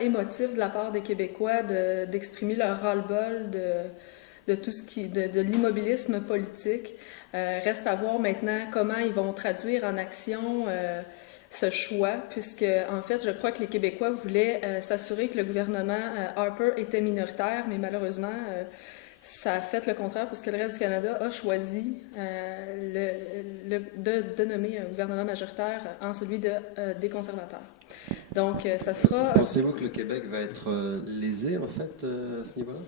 émotif de la part des Québécois d'exprimer leur ras-le-bol de tout ce de l'immobilisme politique. Reste à voir maintenant comment ils vont traduire en action ce choix, puisque en fait, je crois que les Québécois voulaient s'assurer que le gouvernement Harper était minoritaire, mais malheureusement, ça a fait le contraire, puisque le reste du Canada a choisi de nommer un gouvernement majoritaire en celui des conservateurs. Donc, ça sera... Pensez-vous que le Québec va être lésé, en fait, à ce niveau-là?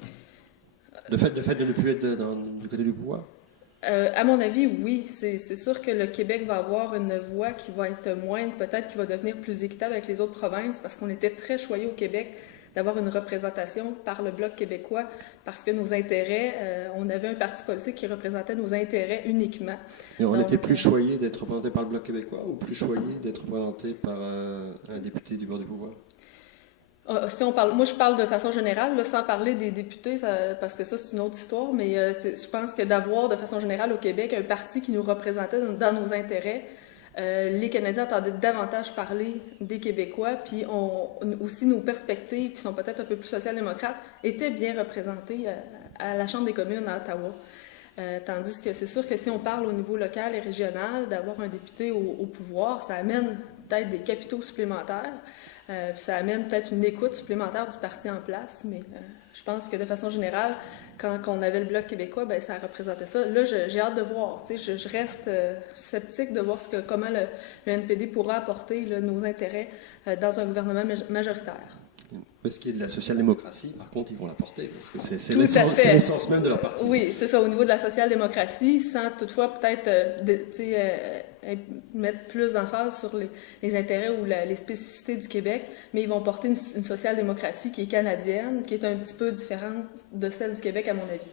Le fait de ne plus être du côté du pouvoir? À mon avis, oui. C'est sûr que le Québec va avoir une voix qui va être moindre, peut-être qui va devenir plus équitable avec les autres provinces, parce qu'on était très choyés au Québec d'avoir une représentation par le Bloc québécois, parce que nos intérêts, on avait un parti politique qui représentait nos intérêts uniquement. Et on était plus choyés d'être représenté par le Bloc québécois ou plus choyés d'être représenté par un député du bord du pouvoir? Si on parle, moi, je parle de façon générale, là, sans parler des députés, parce que ça, c'est une autre histoire, mais je pense que d'avoir, de façon générale, au Québec, un parti qui nous représentait dans nos intérêts, les Canadiens entendaient davantage parler des Québécois, puis aussi nos perspectives, qui sont peut-être un peu plus social-démocrates, étaient bien représentées à la Chambre des communes à Ottawa. Tandis que c'est sûr que si on parle au niveau local et régional, d'avoir un député au pouvoir, ça amène peut-être des capitaux supplémentaires, puis ça amène peut-être une écoute supplémentaire du parti en place, mais je pense que de façon générale, quand on avait le Bloc québécois, ben ça représentait ça. Là, j'ai hâte de voir. Je reste sceptique de voir comment le NPD pourra apporter là, nos intérêts dans un gouvernement majoritaire. Ce qui est de la social-démocratie, par contre, ils vont l'apporter, parce que c'est l'essence même de leur parti. Oui, c'est ça, au niveau de la social-démocratie, sans toutefois peut-être mettre plus d'emphase sur les intérêts ou les spécificités du Québec, mais ils vont porter une social-démocratie qui est canadienne, qui est un petit peu différente de celle du Québec, à mon avis.